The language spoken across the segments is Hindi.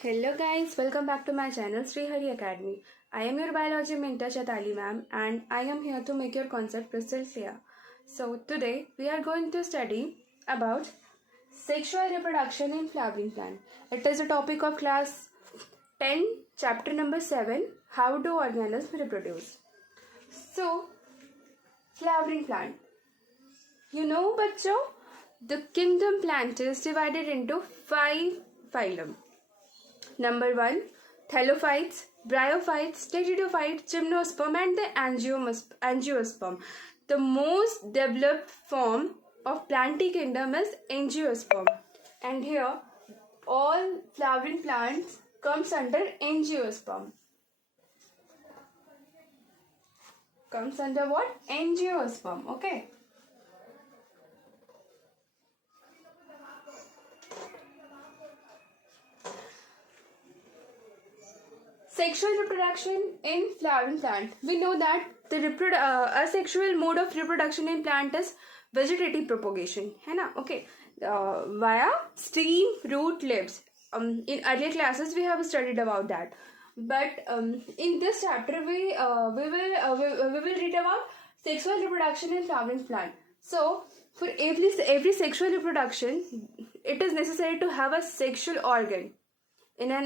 Hello guys, welcome back to my channel Sri Hari Academy. I am your biology mentor Chatali ma'am and I am here to make your concept crystal clear. So today we are going to study about sexual reproduction in flowering plant. It is a topic of class 10 chapter number 7, how do organisms reproduce. So flowering plant. You know bachcho, the kingdom plant is divided into 5 phylum. Number 1, Thallophytes, Bryophytes, Pteridophytes, Gymnosperm and the Angiosperm. The most developed form of planty kingdom is Angiosperm. And here all flowering plants comes under Angiosperm. Comes under what? Angiosperm. Okay. Sexual reproduction in flowering plant. We know that the asexual mode of reproduction in plant is vegetative propagation, है ना? Okay, via stem, root, leaves. In earlier classes we have studied about that, but in this chapter we will read about sexual reproduction in flowering plant. So for every sexual reproduction, it is necessary to have a sexual organ in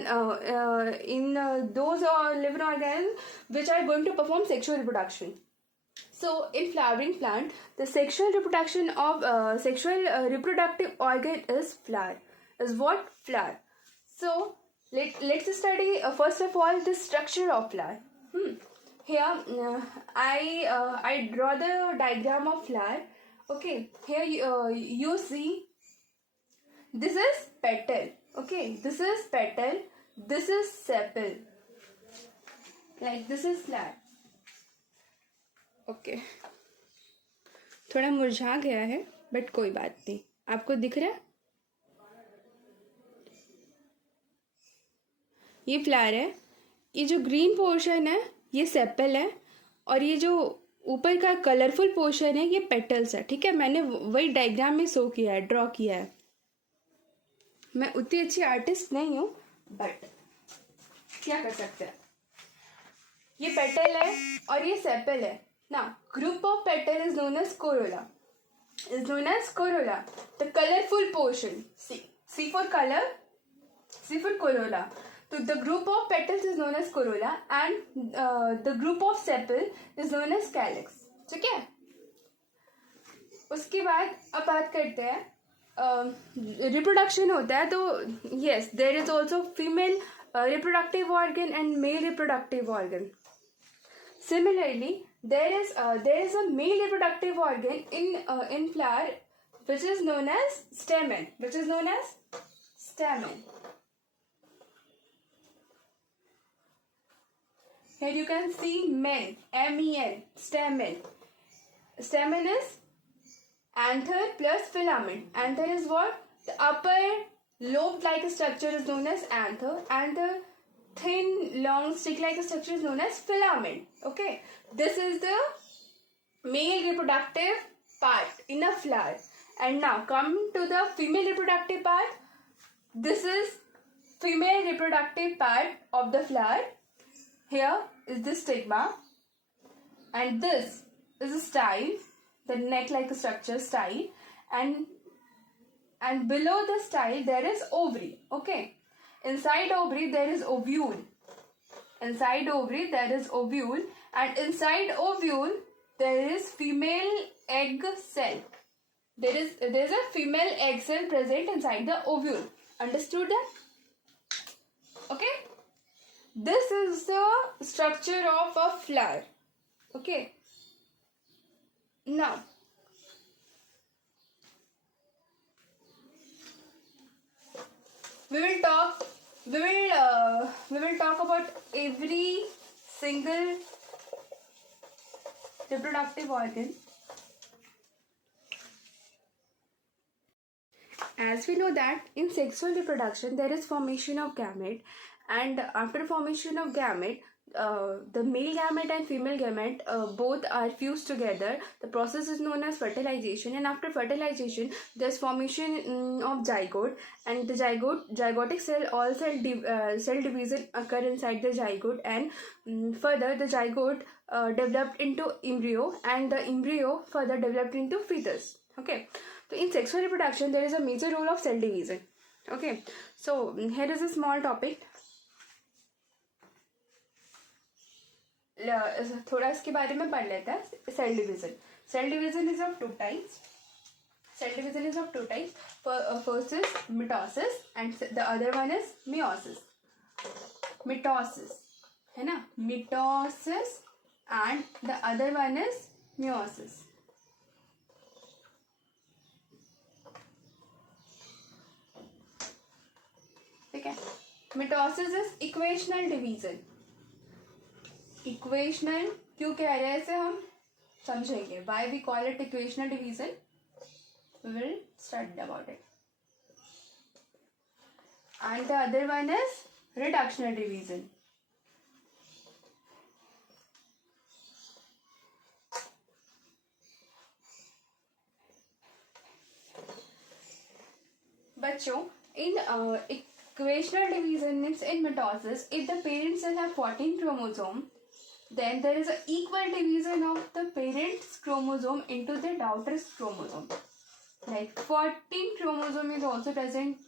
those living organisms which are going to perform sexual reproduction. So in flowering plant, the sexual reproduction of sexual reproductive organ is flower. Is what? Flower. So let's study first of all the structure of flower. Here I draw the diagram of flower. Okay, here you see this is petal. Okay, this is petal, this is sepal. Like this is flower. Okay. थोड़ा मुरझा गया है बट कोई बात नहीं. आपको दिख रहा है? ये फ्लावर है. ये जो ग्रीन पोर्शन है ये सेपल है और ये जो ऊपर का कलरफुल पोर्शन है ये पेटल्स है. ठीक है, मैंने वही डायग्राम में शो किया है, ड्रॉ किया है. मैं उतनी अच्छी आर्टिस्ट नहीं हूँ बट क्या कर सकते हैं. ये पेटल है और ये सेपल है ना. Group of petal is known as corolla. Is known as corolla. The colourful portion, C for colour, C for corolla. तो the group of petals is known as corolla and the group of sepal is known as calyx. ठीक है, उसके बाद अब बात करते हैं रिप्रोडक्शन होता है. तो yes, there is also female reproductive organ and male reproductive organ. Similarly, there is a male reproductive organ in flower which is known as stamen. Which is known as stamen. Here you can see men, men, stamen. Stamen is anther plus filament. Anther is what? The upper lobe-like structure is known as anther, and the thin, long, stick-like structure is known as filament. Okay, this is the male reproductive part in a flower. And now come to the female reproductive part. This is female reproductive part of the flower. Here is the stigma, and this is a style, the neck-like structure style, and below the style there is ovary. Okay. Inside ovary there is ovule. Inside ovary there is ovule, and inside ovule there is female egg cell. There is a female egg cell present inside the ovule. Understood that? Okay. This is the structure of a flower. Okay. Now we will talk about every single reproductive organ. As we know that in sexual reproduction there is formation of gamete, and after formation of gamete the male gamete and female gamete both are fused together. The process is known as fertilization, and after fertilization there's formation of zygote, and the zygotic cell, all cell division occur inside the zygote, and further the zygote developed into embryo, and the embryo further developed into fetus. Okay, so in sexual reproduction there is a major role of cell division. Okay, so here is a small topic. थोड़ा इसके बारे में पढ़ लेते हैं. Cell division is of two types. Cell division is of two types. First is mitosis and the other one is meiosis. Mitosis है ना, mitosis and the other one is meiosis. ठीक है. Mitosis is equational division. Equational क्यों कह रहे हैं इसे हम समझेंगे. Why we call it equational division, we will study about it. And the other one is reductional division. बच्चों, in equational division means in mitosis, if the parent cell have 14 chromosome, then there is an equal division of the parent's chromosome into the daughter's chromosome. Like 14 chromosome is also present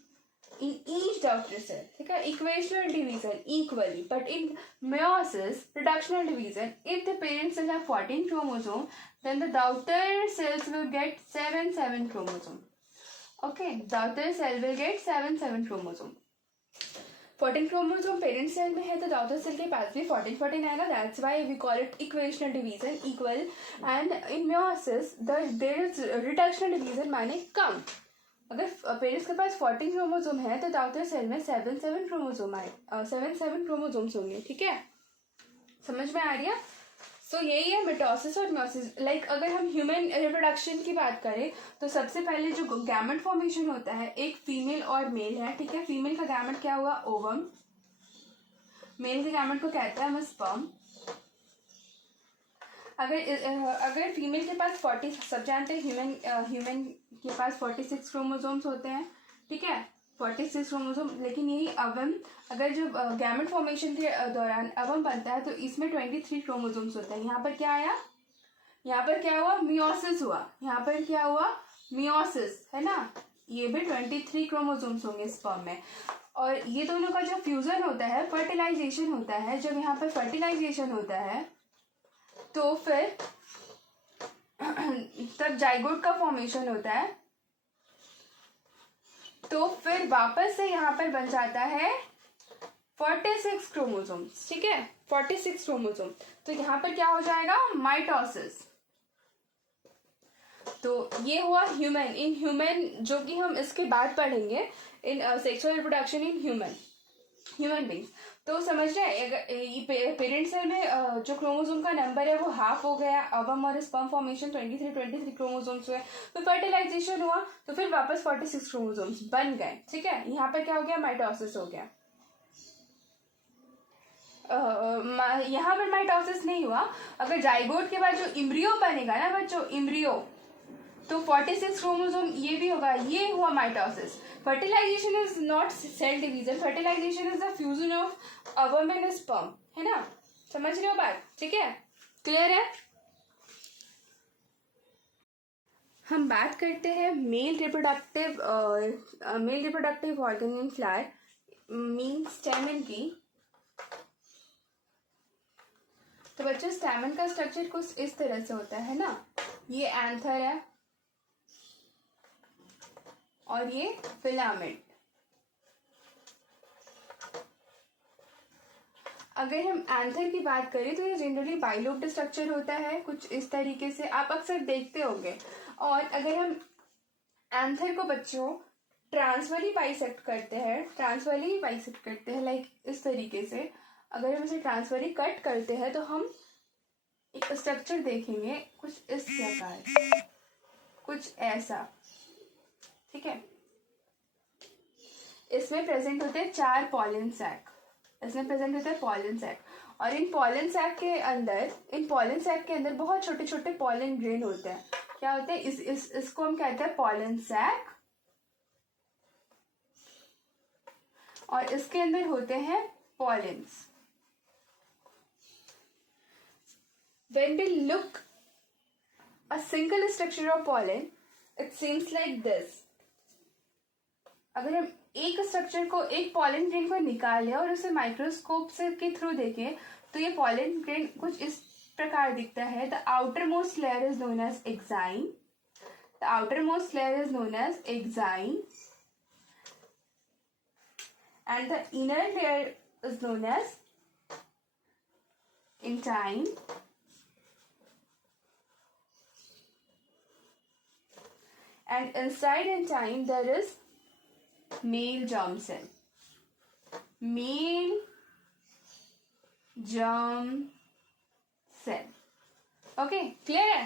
in each daughter cell. ठीक है, equational division equally. But in meiosis, reductional division, if the parent cell have 14 chromosome, then the daughter cells will get 7 chromosome. Okay, daughter cell will get 7 chromosome. 14 chromosome parent cell में है तो डॉटर सेल के पास भी 14 आएगा. That's why we call it equational division, equal. And in meiosis there is reductional division, माने कम. अगर पेरेंट्स के पास 14 क्रोमोसोम है तो डॉटर सेल में 7 क्रोमोसोम आए, 7 क्रोमोसोम्स होंगे. ठीक है, समझ में आ रही है. सो यही है मिटोसिस और मेयोसिस. लाइक अगर हम ह्यूमन रिप्रोडक्शन की बात करें तो सबसे पहले जो गैमेट फॉर्मेशन होता है, एक फीमेल और मेल है. ठीक है, फीमेल का गैमेट क्या हुआ, ओवम. मेल के गैमेट को कहता है हम स्पर्म. अगर फीमेल के पास 40, सब जानते हैं ह्यूमन के पास 46 क्रोमोसोम्स होते हैं. ठीक है, 46 क्रोमोसोम. लेकिन यही अवम, अगर जो गैमेट फॉर्मेशन के दौरान अवम बनता है तो इसमें 23 क्रोमोसोम्स होते हैं. यहाँ पर क्या आया, यहाँ पर क्या हुआ, मियोसिस हुआ. यहाँ पर क्या हुआ, मियोसिस, है ना. ये भी 23 क्रोमोसोम्स होंगे स्पर्म में. और ये दोनों का जो फ्यूजन होता है, फर्टिलाइजेशन होता है. जब यहाँ पर फर्टिलाइजेशन होता है तो फिर तब जाइगोट का फॉर्मेशन होता है. तो फिर वापस से यहाँ पर बन जाता है 46 क्रोमोसोम्स. ठीक है, 46 क्रोमोसोम. तो यहाँ पर क्या हो जाएगा, माइटोसिस. तो ये हुआ ह्यूमन. इन ह्यूमन, जो कि हम इसके बाद पढ़ेंगे, in sexual reproduction in human beings. तो समझ रहे, पेरेंट सेल में जो क्रोमोसोम का नंबर है वो हाफ हो गया. अवम और स्पर्म फॉर्मेशन 23 क्रोमोसोम्स हुए. फिर फर्टिलाइजेशन हुआ तो फिर वापस 46 क्रोमोसोम्स बन गए. ठीक है, यहाँ पर क्या हो गया, माइटोसिस हो गया. यहाँ पर माइटोसिस नहीं हुआ. अगर जाइगोट के बाद जो इम्ब्रियो बनेगा ना बच्चों, इम्ब्रियो, तो 46 क्रोमोसोम ये भी होगा. ये हुआ mitosis. Fertilisation is not cell division, fertilisation is the fusion of ovum and sperm, है ना. समझ रहे हो बात. ठीक है, क्लियर है. हम बात करते हैं mail reproductive organ in flower, mean स्टेमन की. तो बच्चों, स्टेमन का स्ट्रक्चर कुछ इस तरह से होता है ना. ये एंथर है और ये फिलामेंट. अगर हम एंथर की बात करें तो ये जनरली बाइलोब्ड स्ट्रक्चर होता है, कुछ इस तरीके से आप अक्सर देखते होंगे. और अगर हम एंथर को बच्चों ट्रांसवर्ली बाइसेक्ट करते हैं, लाइक इस तरीके से. अगर हम इसे ट्रांसवर्ली कट करते हैं तो हम एक स्ट्रक्चर देखेंगे कुछ इस प्रकार, कुछ ऐसा. ठीक है, इसमें प्रेजेंट होते हैं 4 पॉलन सैक. इसमें प्रेजेंट होता है पॉलन सैक। और इन पॉलन सैक के अंदर बहुत छोटे छोटे पॉलन ग्रेन होते हैं। क्या होते हैं? इसको हम कहते हैं पॉलन सैक, और इसके अंदर होते हैं pollens. When we look a single structure of pollen, it seems like this. अगर हम एक स्ट्रक्चर को, एक पॉलन ग्रेन को निकाल लें और उसे माइक्रोस्कोप से के थ्रू देखें तो ये पॉलन ग्रेन कुछ इस प्रकार दिखता है। The outermost layer is known as exine. The outermost layer is known as exine and the inner layer is known as intine, and inside intine there is male germ cell. Male germ cell. Okay, clear है?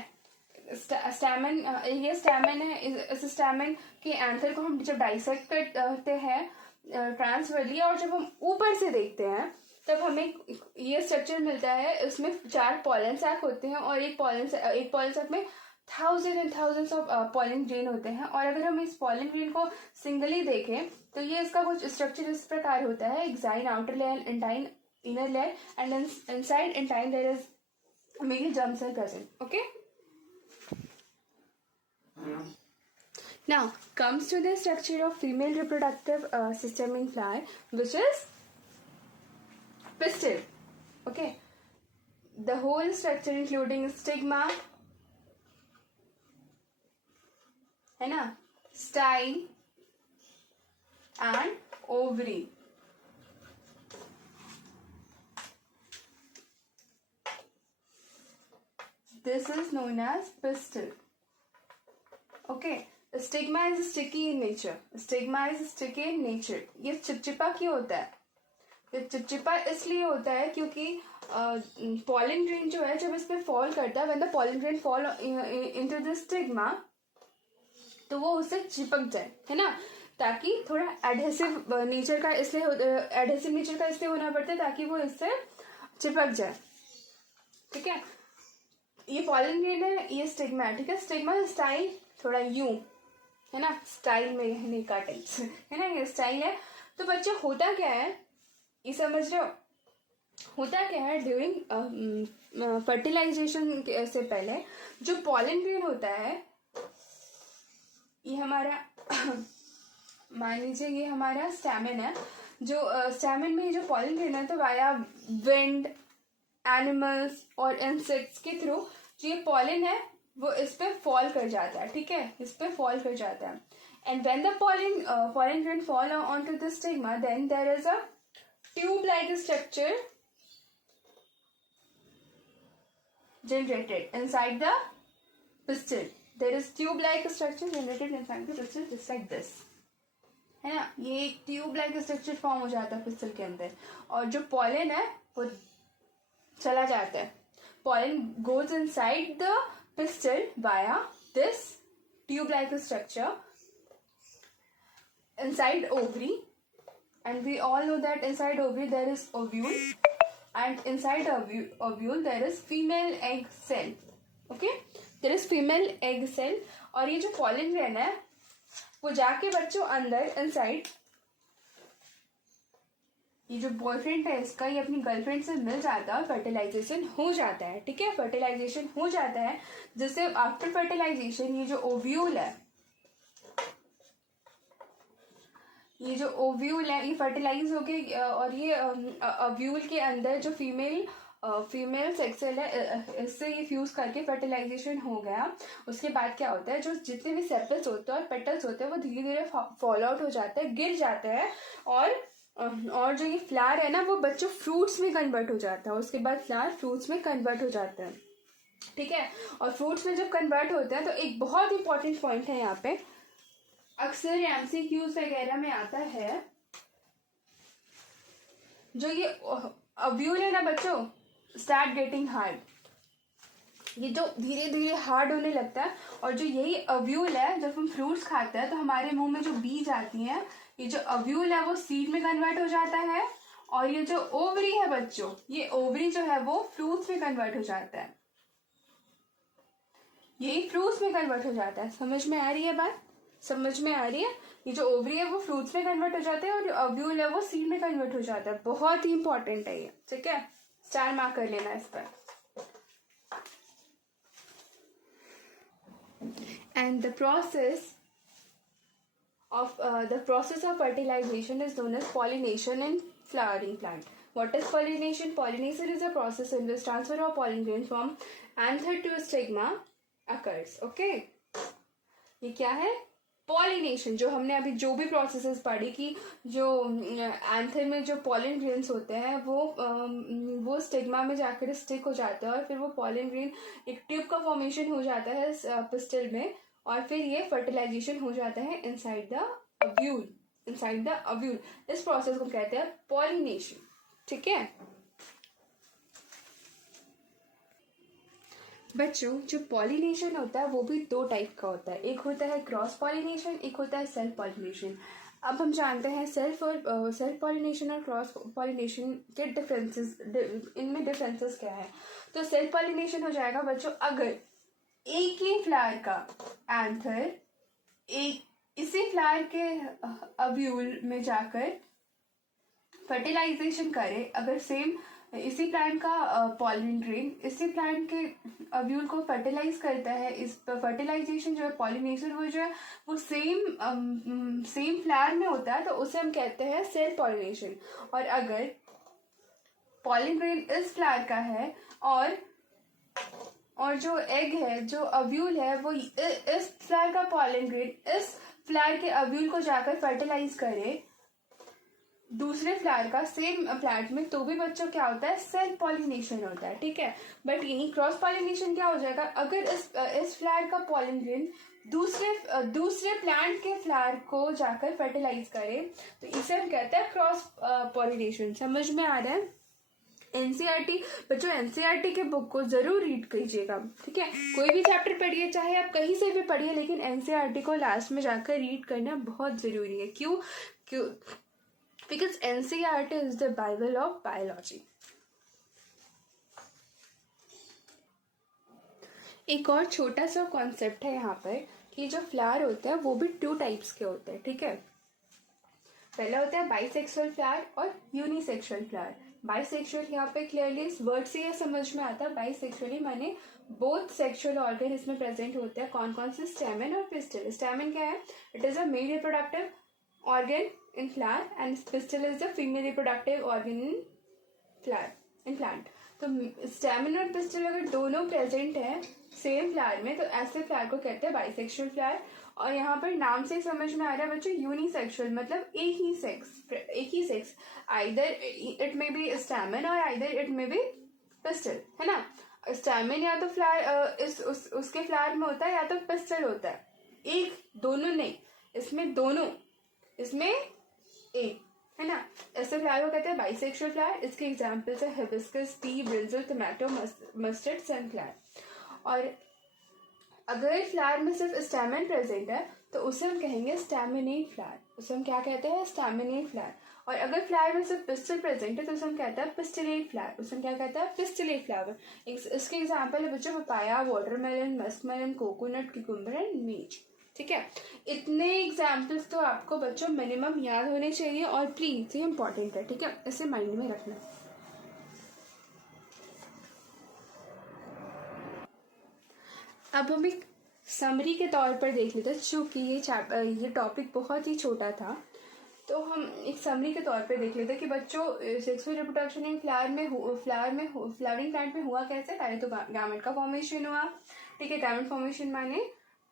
स्टैमेन, ये स्टैमेन है। इस स्टैमेन के एंथर को हम जब डाइसेक्ट करते हैं ट्रांसवर्ली, और जब हम ऊपर से देखते हैं तब हमें ये स्ट्रक्चर मिलता है। इसमें 4 पॉलन सैक होते हैं और एक पॉलन सैक में थाउजेंड्स ऑफ पॉलन ग्रेन होते हैं। और अगर हम इस पॉलन ग्रेन को सिंगली देखें तो ये इसका कुछ स्ट्रक्चर इस प्रकार होता है। Exine, outer layer, intine, inner layer, and inside intine there is male germ cell present. Okay, now comes to the structure of female reproductive system in fly, which is pistil. Okay, the whole structure including stigma, है ना, style and ovary. This is known as pistil. Okay, stigma is sticky in nature. Stigma is sticky in nature. ये चिपचिपा क्यों होता है? ये चिपचिपा इसलिए होता है क्योंकि पॉलन ग्रेन जो है जब इस पे फॉल करता है, when the pollen grain fall into the stigma, तो वो उससे चिपक जाए, है ना, ताकि थोड़ा एडहेसिव नेचर का इसलिए होना पड़ता है ताकि वो इससे चिपक जाए। ठीक है, ये पॉलन ग्रेन है, ये स्टिग्मा है। ठीक है, स्टिग्मा स्टाइल थोड़ा यूं है ना, स्टाइल में रहने का टाइप्स है ना, ये स्टाइल है। तो बच्चे होता क्या है, ये समझ रहे हो? होता क्या है, ड्यूरिंग फर्टिलाइजेशन से पहले जो पॉलन ग्रेन होता है, ये हमारा मान लीजिए ये हमारा स्टैमेन है। जो स्टैमेन में जो पॉलन ग्रेन है, तो वाया विंड, एनिमल्स और इंसेक्ट्स के थ्रू जो ये पॉलन है वो इस पे फॉल कर जाता है। ठीक है, इस पे फॉल कर जाता है। And when the pollen grain fall onto the stigma, then there is a tube-like structure generated inside the pistil. There is tube-like structure generated inside the pistil just like this. है ना, ये एक ट्यूब-like स्ट्रक्चर फॉर्म हो जाता है पिस्टल के अंदर, और जो पॉलन है वो चला जाता है। Pollen goes inside the pistil via this tube-like structure inside ovary, and we all know that inside ovary there is ovule, and inside ovule there is female egg cell. Okay, there is female egg cell, और ये जो pollen grain है वो जाके बच्चों अंदर इनसाइड, ये जो बॉयफ्रेंड है इसका, ये अपनी गर्लफ्रेंड से मिल जाता है, फर्टिलाइजेशन हो जाता है। ठीक है, फर्टिलाइजेशन हो जाता है, जिससे आफ्टर फर्टिलाइजेशन ये जो ओव्यूल है, ये फर्टिलाइज हो गई, और ये ओव्यूल के अंदर जो फीमेल सेक्स सेल है, इससे ये फ्यूज करके फर्टिलाइजेशन हो गया। उसके बाद क्या होता है, जो जितने भी सेपल्स होते हैं और पेटल्स होते हैं वो धीरे धीरे फॉल आउट हो जाते हैं, गिर जाते हैं, और जो ये फ्लावर है ना वो बच्चों फ्रूट्स में कन्वर्ट हो जाता है। उसके बाद फ्लावर फ्रूट्स में कन्वर्ट हो जाता है। ठीक है, और फ्रूट्स में जब कन्वर्ट होते हैं तो एक बहुत इंपॉर्टेंट पॉइंट है यहाँ पे, अक्सर एमसीक्यूज वगैरह में आता है, जो ये ओव्यूल है ना बच्चों, स्टार्ट गेटिंग हार्ड, ये जो धीरे धीरे हार्ड होने लगता है। और जो यही ओव्यूल है, जब हम फ्रूट्स खाते हैं तो हमारे मुंह में जो बीज आती हैं, ये जो ओव्यूल है वो सीड में कन्वर्ट हो जाता है, और ये जो ओवरी है बच्चों, ये ओवरी जो है वो फ्रूट्स में कन्वर्ट हो जाता है, ये फ्रूट्स में कन्वर्ट हो जाता है। समझ में आ रही है बात? समझ में आ रही है? ये जो ओवरी है वो फ्रूट्स में कन्वर्ट हो जाता है और जो ओव्यूल है वो सीड में कन्वर्ट हो जाता है। बहुत ही इंपॉर्टेंट है ये, ठीक है, स्टार मार्क कर लेना इस पर। And the process of fertilization is known as pollination in flowering plant. What is pollination? Pollination is a process in which transfer of pollen grain from anther to stigma occurs. Okay? ये क्या है? पॉलिनेशन। जो हमने अभी जो भी प्रोसेसेस पढ़ी कि जो एंथर में जो पॉलन ग्रेन्स होते हैं वो स्टिग्मा में जाकर स्टिक हो जाते हैं और फिर वो पॉलन ग्रेन एक ट्यूब का फॉर्मेशन हो जाता है पिस्टल में और फिर ये फर्टिलाइजेशन हो जाता है इनसाइड द अव्यूल। इस प्रोसेस को कहते हैं पॉलिनेशन, ठीक है बच्चों। जो पॉलिनेशन होता है वो भी दो टाइप का होता है, एक होता है क्रॉस पॉलिनेशन, एक होता है सेल्फ पॉलिनेशन। अब हम जानते हैं सेल्फ पॉलिनेशन और क्रॉस पॉलिनेशन के डिफरेंसेस, इनमें डिफरेंसेस क्या है। तो सेल्फ पॉलिनेशन हो जाएगा बच्चों अगर एक ही फ्लावर का एंथर एक इसी फ्लावर के अव्यूल में जाकर फर्टिलाइजेशन करे, अगर सेम इसी प्लांट का पॉलिन ग्रेन इसी प्लांट के अव्यूल को फर्टिलाइज करता है, इस फर्टिलाइजेशन जो है पॉलिनेशन वो जो है वो सेम फ्लावर में होता है, तो उसे हम कहते हैं सेल्फ पॉलिनेशन। और अगर पॉलिन ग्रेन इस फ्लावर का है और जो एग है, जो अव्यूल है, वो इस फ्लावर का पॉलिन ग्रेन इस फ्लावर के अव्यूल को जाकर फर्टिलाइज करे दूसरे फ्लावर का सेम प्लांट में, तो भी बच्चों क्या होता है? सेल्फ पॉलिनेशन होता है, ठीक है। बट यही क्रॉस पॉलिनेशन क्या हो जाएगा? अगर इस फ्लावर का पॉलिन ग्रेन दूसरे प्लांट के फ्लावर को जाकर फर्टिलाइज करे, तो इसे हम कहते हैं क्रॉस पॉलिनेशन। समझ में आ रहा है? एनसीईआरटी बच्चों, एनसीईआरटी के बुक को जरूर रीड कीजिएगा, ठीक है। कोई भी चैप्टर पढ़िए, चाहे आप कहीं से भी पढ़िए, लेकिन एनसीईआरटी को लास्ट में जाकर रीड करना बहुत जरूरी है। क्यों? Because NCERT is the Bible of biology. एक और छोटा सा कॉन्सेप्ट है यहाँ पर कि जो फ्लावर होता है वो भी टू टाइप्स के होते हैं, ठीक है। पहला होता है बाइसेक्सुअल फ्लावर और यूनिसेक्सुअल फ्लावर। बाइसेक्सुअल यहाँ पे क्लियरली इस वर्ड से ये समझ में आता है, बाइसेक्सुअली माने बोथ सेक्सुअल ऑर्गन इसमें प्रेजेंट होते हैं। कौन कौन से? स्टैमेन और पिस्टल। स्टैमेन क्या है? It is a male reproductive organ in flower and pistil is the female reproductive organ in plant। तो स्टैमेन और पिस्टल अगर दोनों प्रेजेंट है सेम फ्लावर में, तो ऐसे फ्लावर को कहते हैं बाइसेक्सुअल फ्लावर। और यहाँ पर नाम से समझ में आ रहा है बच्चों यूनिसेक्सुअल मतलब एक ही sex, either it may be stamen और either it may be pistil, है ना। स्टैमेन या तो फ्लावर उसके फ्लावर में होता है या तो पिस्टल होता है, एक दोनों नहीं, इसमें एक, है ना। ऐसे फ्लावर को कहते हैं बाइसेक्सुअल फ्लावर। इसके एग्जांपल्स है hibiscus, P, brinjal, tomato, mustard, sunflower. और अगर फ्लावर में सिर्फ स्टैमेन प्रेजेंट है तो उसे हम कहेंगे स्टैमिनेट फ्लावर। उसे हम क्या कहते हैं? Staminate flower. और अगर फ्लावर में सिर्फ पिस्टल प्रेजेंट है तो उसे हम कहते हैं पिस्टिलेट फ्लावर। उसे हम क्या कहते हैं? Pistillate flower. इसके एग्जाम्पल है बच्चों papaya, watermelon, muskmelon, coconut, cucumber and मीच, ठीक है। इतने एग्जाम्पल्स तो आपको बच्चों मिनिमम याद होने चाहिए और प्लीज ये इंपॉर्टेंट है, ठीक है, इसे माइंड में रखना। अब हम एक समरी के तौर पर देख लेते हैं, चूंकि ये टॉपिक बहुत ही छोटा था तो हम एक समरी के तौर पे देख लेते हैं कि बच्चों sexual reproduction in flowering plant में हुआ कैसे। पहले तो गैमेट का फॉर्मेशन हुआ, ठीक है। गैमेट फॉर्मेशन माने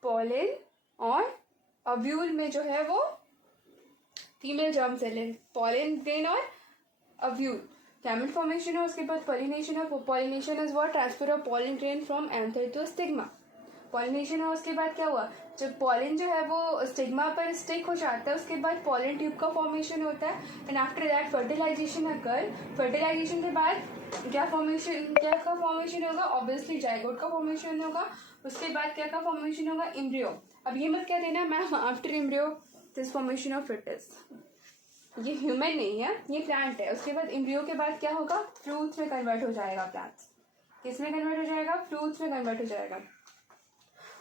पॉलन और अव्यूल में जो है वो फीमेल जर्म सेल है, पॉलन ग्रेन और अव्यूल। गैमेट फॉर्मेशन है, उसके बाद पॉलिनेशन है। Pollination is what? Transfer of pollen grain from anther to stigma. Pollination है, उसके बाद क्या हुआ? जब पॉलन जो है वो स्टिग्मा पर स्टिक हो जाता है, उसके बाद पॉलन ट्यूब का फॉर्मेशन होता है and after that fertilization occur. Fertilization के बाद क्या का फॉर्मेशन होगा? ऑब्वियसली जाइगोट का फॉर्मेशन होगा। उसके बाद क्या का फॉर्मेशन होगा? एम्ब्रियो। अब ये मत क्या देना ma'am after embryo this formation of fetus, ये ह्यूमन नहीं है, ये प्लांट है। उसके बाद एम्ब्रियो के बाद क्या होगा, फ्रूट्स में कन्वर्ट हो जाएगा प्लांट्स। किस में कन्वर्ट हो जाएगा, फ्रूट्स में कन्वर्ट हो जाएगा।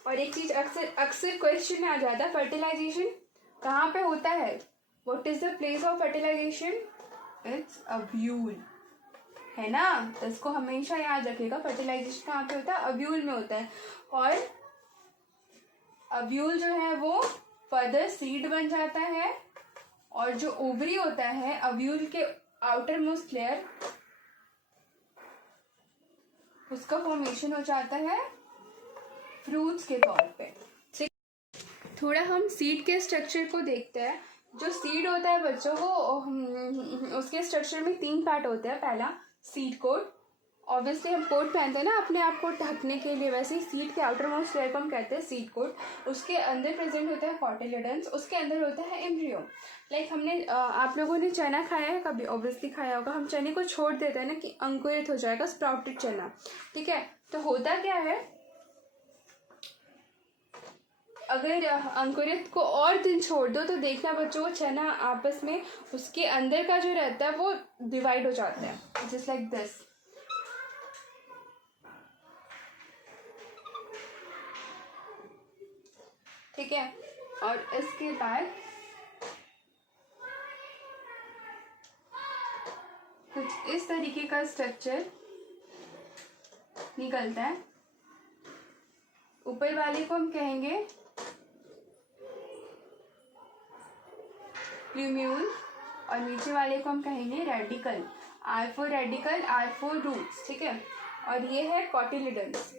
और एक चीज अक्सर अक्सर क्वेश्चन में आ जाता है, फर्टिलाइजेशन कहाँ पे होता है, what is the place of fertilisation, it's ovule, है ना। तो इसको हमेशा याद रखिएगा, फर्टिलाइजेशन कहाँ पे होता है, अव्यूल में होता है। और अव्यूल जो है वो फर्दर सीड बन जाता है, और जो ओवरी होता है अव्यूल के आउटर मोस्ट लेयर, उसका फॉर्मेशन हो जाता है फ्रूट्स के तौर पे। ठीक, थोड़ा हम सीड के स्ट्रक्चर को देखते हैं। जो सीड होता है बच्चों वो उसके स्ट्रक्चर में 3 पार्ट होते हैं। पहला सीड कोट, ऑब्वियसली हम कोट पहनते हैं ना अपने आप को ढकने के लिए, वैसे ही सीड के आउटर मोस्ट लेयर को हम कहते हैं सीड कोट। उसके अंदर प्रेजेंट होता है कॉटिलिडन्स, उसके अंदर होता है एम्ब्रियो। लाइक हमने आप लोगों ने चना खाया है कभी, ऑब्वियसली खाया होगा। हम चने को छोड़ देते हैं ना कि अंकुरित हो जाएगा, स्प्राउटेड चना, ठीक है। तो होता क्या है, अगर अंकुरित को और दिन छोड़ दो तो देखना बच्चों, वो चना आपस में उसके अंदर का जो रहता है वो डिवाइड हो जाता है, जस्ट लाइक दिस, ठीक है। और इसके बाद कुछ इस तरीके का स्ट्रक्चर निकलता है। ऊपर वाले को हम कहेंगे प्लूम्यूल, और नीचे वाले को हम कहेंगे radicle. R for radicle, R for roots, ठीक है। और ये है कॉटिलिडन्स।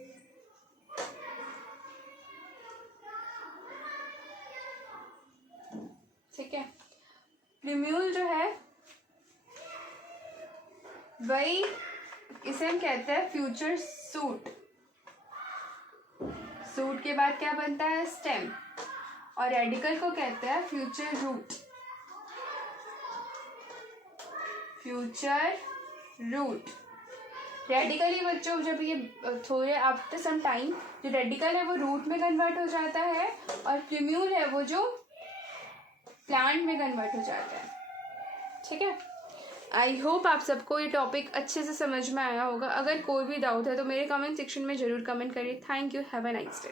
ठीक है, प्लूम्यूल जो है वही, इसे हम कहते हैं फ्यूचर सूट। सूट के बाद क्या बनता है, स्टेम। और रेडिकल को कहते हैं future root, future root. Radically बच्चों जब ये थोड़े आफ्टर सम टाइम, जो रेडिकल है वो रूट में कन्वर्ट हो जाता है, और प्लूम्यूल है वो जो प्लांट में कन्वर्ट हो जाता है, ठीक है। आई होप आप सबको ये टॉपिक अच्छे से समझ में आया होगा। अगर कोई भी डाउट है तो मेरे कमेंट सेक्शन में ज़रूर कमेंट करिए। Thank you, have a nice day.